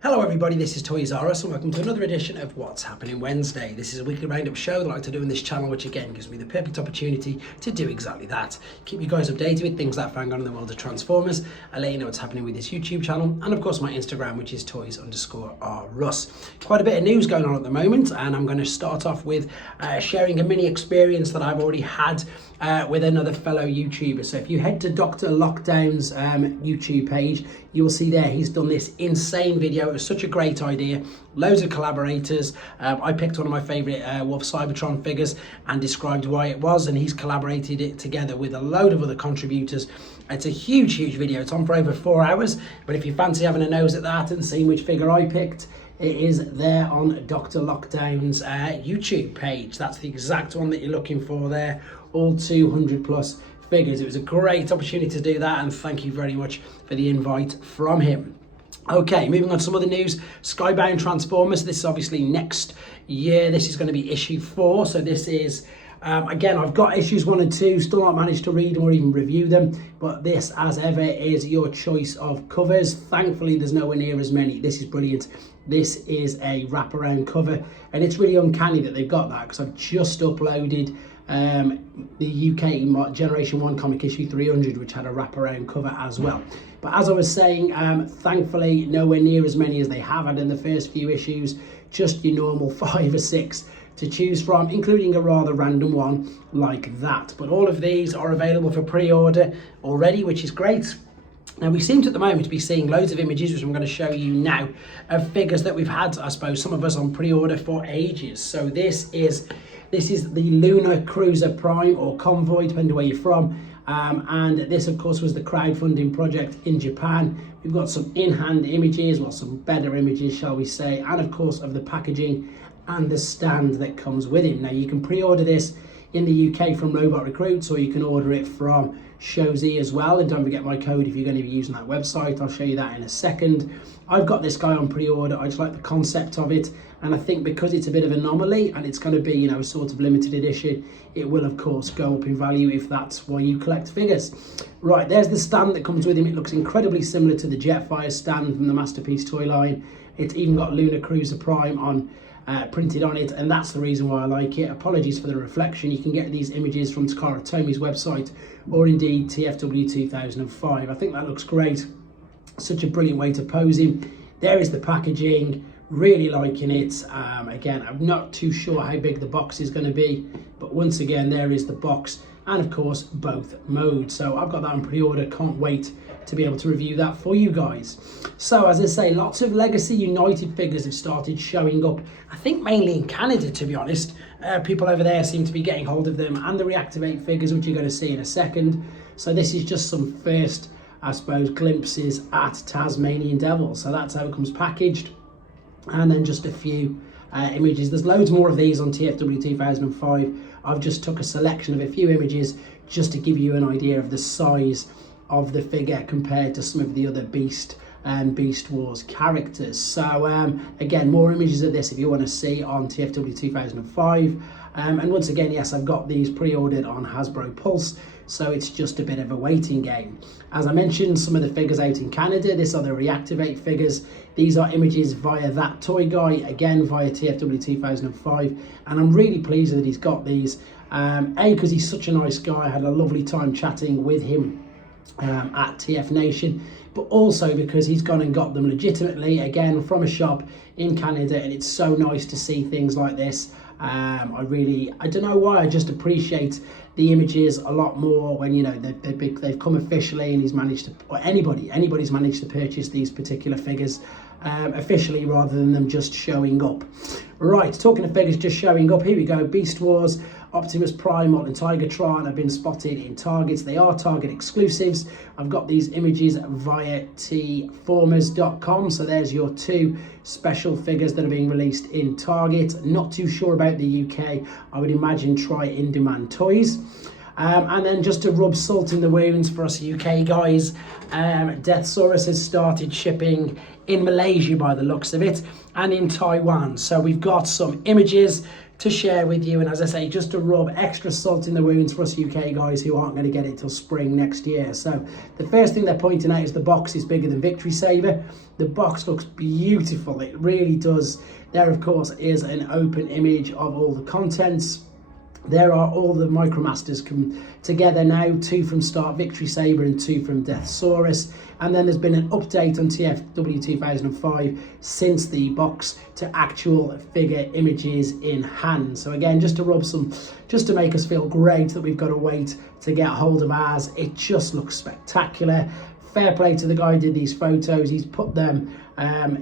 Hello everybody, this is Toys R Us and welcome to another edition of What's Happening Wednesday. This is a weekly roundup show that I like to do in this channel, which again gives me the perfect opportunity to do exactly that. Keep you guys updated with things that are going on in the world of Transformers. I let you know what's happening with this YouTube channel and of course my Instagram, which is Toys_R_Us. Quite a bit of news going on at the moment, and I'm going to start off with sharing a mini experience that I've already had with another fellow YouTuber. So if you head to Dr. Lockdown's YouTube page, you will see there he's done this insane video. It was such a great idea. Loads of collaborators. I picked one of my favourite Wolf Cybertron figures and described why it was, and he's collaborated it together with a load of other contributors. It's a huge video. It's on for over 4 hours, but if you fancy having a nose at that and seeing which figure I picked, it is there on Dr. Lockdown's YouTube page. That's the exact one that you're looking for there. All 200 plus figures. It was a great opportunity to do that, and thank you very much for the invite from him. Okay, moving on to some other news. Skybound Transformers. This is obviously next year. This is going to be issue 4. So this is, again, I've got issues 1 and 2. Still not managed to read them or even review them. But this, as ever, is your choice of covers. Thankfully, there's nowhere near as many. This is brilliant. This is a wraparound cover. And it's really uncanny that they've got that, because I've just uploaded the UK Generation 1 comic issue 300, which had a wraparound cover as well. But as I was saying, thankfully nowhere near as many as they have had in the first few issues. Just your normal 5 or 6 to choose from, including a rather random one like that. But all of these are available for pre-order already, which is great. Now, we seem to at the moment to be seeing loads of images, which I'm going to show you now, of figures that we've had, I suppose, some of us on pre-order for ages. So this is the Lunar Cruiser Prime, or Convoy, depending where you're from. And this, of course, was the crowdfunding project in Japan. We've got some in-hand images, well, some better images, shall we say, and of course of the packaging and the stand that comes with it. Now, you can pre-order this in the UK from Robot Recruits, or you can order it from Shozy as well. And don't forget my code if you're going to be using that website. I'll show you that in a second. I've got this guy on pre-order. I just like the concept of it, and I think because it's a bit of an anomaly and it's going to be, you know, a sort of limited edition, it will of course go up in value if that's why you collect figures. Right, there's the stand that comes with him. It looks incredibly similar to the Jetfire stand from the Masterpiece toy line. It's even got Lunar Cruiser Prime on printed on it, and that's the reason why I like it. Apologies for the reflection. You can get these images from Takara Tomi's website, or indeed TFW 2005. I think that looks great. Such a brilliant way to pose him. There is the packaging. Really liking it. Again, I'm not too sure how big the box is going to be, but once again, there is the box, and of course both modes. So I've got that on pre-order. Can't wait to be able to review that for you guys. So as I say, lots of Legacy United figures have started showing up, I think mainly in Canada, to be honest. People over there seem to be getting hold of them, and the Reactivate figures, which you're going to see in a second. So this is just some first, I suppose, glimpses at Tasmanian Devil. So that's how it comes packaged, and then just a few images. There's loads more of these on TFW 2005. I've just took a selection of a few images just to give you an idea of the size of the figure compared to some of the other Beast and Beast Wars characters. So again, more images of this if you want to see on TFW 2005. And once again, yes, I've got these pre-ordered on Hasbro Pulse, so it's just a bit of a waiting game. As I mentioned, some of the figures out in Canada. These are the Reactivate figures. These are images via That Toy Guy, again via TFW 2005, and I'm really pleased that he's got these. A, because he's such a nice guy. I had a lovely time chatting with him at TF Nation, but also because he's gone and got them legitimately, again from a shop in Canada, and it's so nice to see things like this. I don't know why, I just appreciate the images a lot more when, you know, they've come officially, and he's managed to, or anybody's managed to purchase these particular figures officially rather than them just showing up. Right, talking of figures just showing up, here we go. Beast Wars, Optimus Prime, and Tigatron have been spotted in Targets. They are Target exclusives. I've got these images via tformers.com. So there's your 2 special figures that are being released in Target. Not too sure about the UK. I would imagine try In Demand Toys. And then just to rub salt in the wounds for us UK guys, Deathsaurus has started shipping in Malaysia by the looks of it, and in Taiwan. So we've got some images to share with you, and as I say, just to rub extra salt in the wounds for us UK guys who aren't going to get it till spring next year. So the first thing they're pointing out is the box is bigger than Victory Sabre. The box looks beautiful, it really does. There of course is an open image of all the contents. There are all the Micromasters come together now, 2 from Start Victory Sabre and 2 from Deathsaurus. And then there's been an update on TFW 2005 since the box to actual figure images in hand. So again, just to make us feel great that we've got to wait to get hold of ours. It just looks spectacular. Fair play to the guy who did these photos. He's put them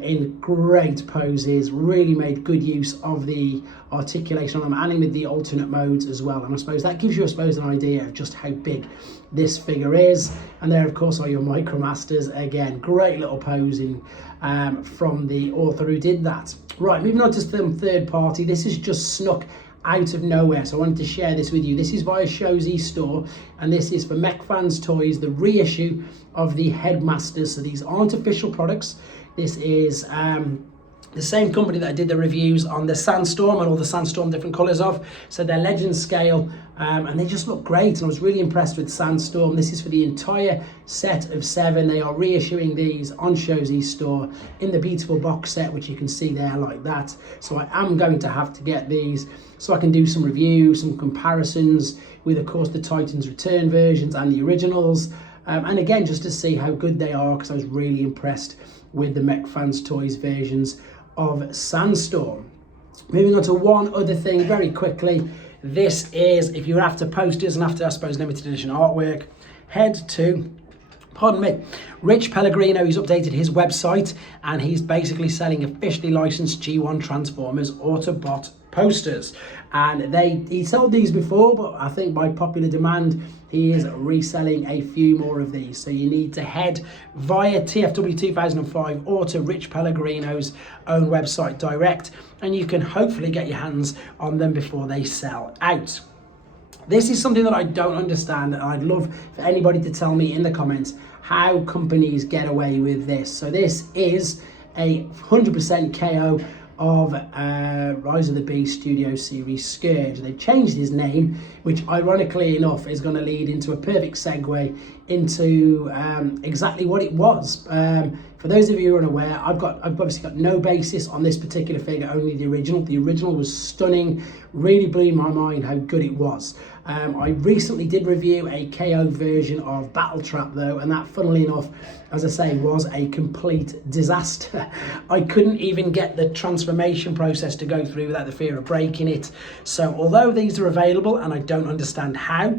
in great poses, really made good use of the articulation on them and with the alternate modes as well. And I suppose that gives you, an idea of just how big this figure is. And there, of course, are your Micromasters. Again, great little posing from the author who did that. Right, moving on to some third party. This is just snuck out of nowhere, so I wanted to share this with you. This is via Show's e-store, and this is for Mech Fans Toys, the reissue of the Headmasters. So these aren't official products. This is the same company that I did the reviews on the Sandstorm and all the Sandstorm different colours of. So they're legend scale, and they just look great, and I was really impressed with Sandstorm. This is for the entire set of 7. They are reissuing these on Show's e-store in the beautiful box set, which you can see there like that. So I am going to have to get these so I can do some reviews, some comparisons with, of course, the Titans Return versions and the originals. And again, just to see how good they are, because I was really impressed with the Mech Fans Toys versions of Sandstorm. Moving on to one other thing very quickly. This is, if you're after posters and after, I suppose, limited edition artwork, head to, pardon me, Rich Pellegrino. He's updated his website and he's basically selling officially licensed G1 Transformers Autobot posters. And he sold these before, but I think by popular demand, he is reselling a few more of these. So you need to head via TFW 2005 or to Rich Pellegrino's own website direct, and you can hopefully get your hands on them before they sell out. This is something that I don't understand, and I'd love for anybody to tell me in the comments how companies get away with this. So this is a 100% KO of Rise of the Beast Studio Series Scourge. They've changed his name, which ironically enough is going to lead into a perfect segue into exactly what it was. For those of you who are unaware, I've obviously got no basis on this particular figure, only the original. The original was stunning, really blew my mind how good it was. I recently did review a KO version of Battle Trap though, and that, funnily enough, as I say, was a complete disaster. I couldn't even get the transformation process to go through without the fear of breaking it. So although these are available, and I don't understand how,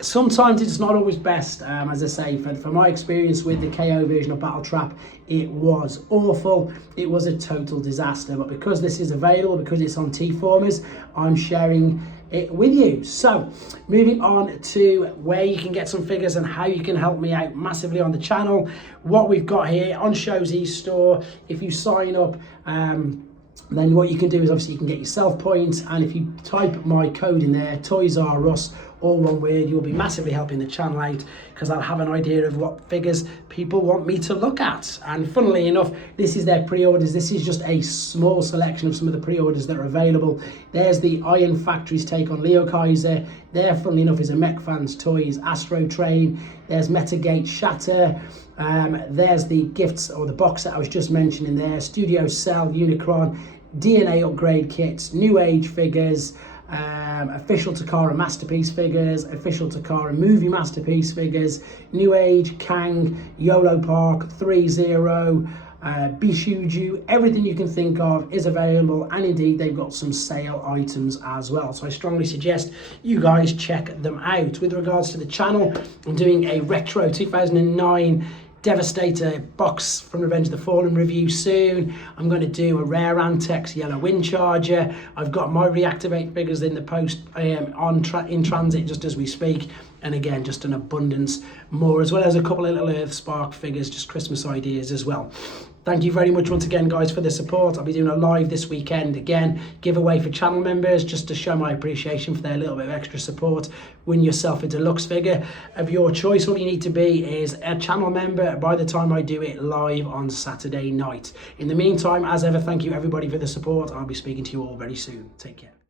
sometimes it's not always best. As I say, for my experience with the KO version of Battle Trap, it was awful. It was a total disaster. But because this is available, because it's on T-Formers, I'm sharing it with you. So moving on to where you can get some figures and how you can help me out massively on the channel. What we've got here on Show's e-store, if you sign up, then what you can do is obviously you can get yourself points, and if you type my code in there, Toys R Us, all one word, you'll be massively helping the channel out, because I'll have an idea of what figures people want me to look at. And funnily enough, this is their pre-orders. This is just a small selection of some of the pre-orders that are available. There's the Iron Factory's take on Leo Kaiser. There, funnily enough, is a Mech Fans Toys Astro Train. There's Metagate Shatter. There's the gifts, or the box that I was just mentioning there. Studio Cell, Unicron, DNA upgrade kits, New Age figures, official Takara Masterpiece figures, official Takara Movie Masterpiece figures, New Age, Kang, YOLO Park, 3-0, Bishuju, everything you can think of is available, and indeed they've got some sale items as well. So I strongly suggest you guys check them out. With regards to the channel, I'm doing a retro 2009 Devastator box from Revenge of the Fallen review soon. I'm going to do a rare Antex Yellow Wind Charger. I've got my Reactivate figures in the post in transit just as we speak, and again just an abundance more, as well as a couple of little Earth Spark figures, just Christmas ideas as well. Thank you very much once again, guys, for the support. I'll be doing a live this weekend again, giveaway for channel members, just to show my appreciation for their little bit of extra support. Win yourself a deluxe figure of your choice. All you need to be is a channel member by the time I do it live on Saturday night. In the meantime, as ever, thank you everybody for the support. I'll be speaking to you all very soon. Take care.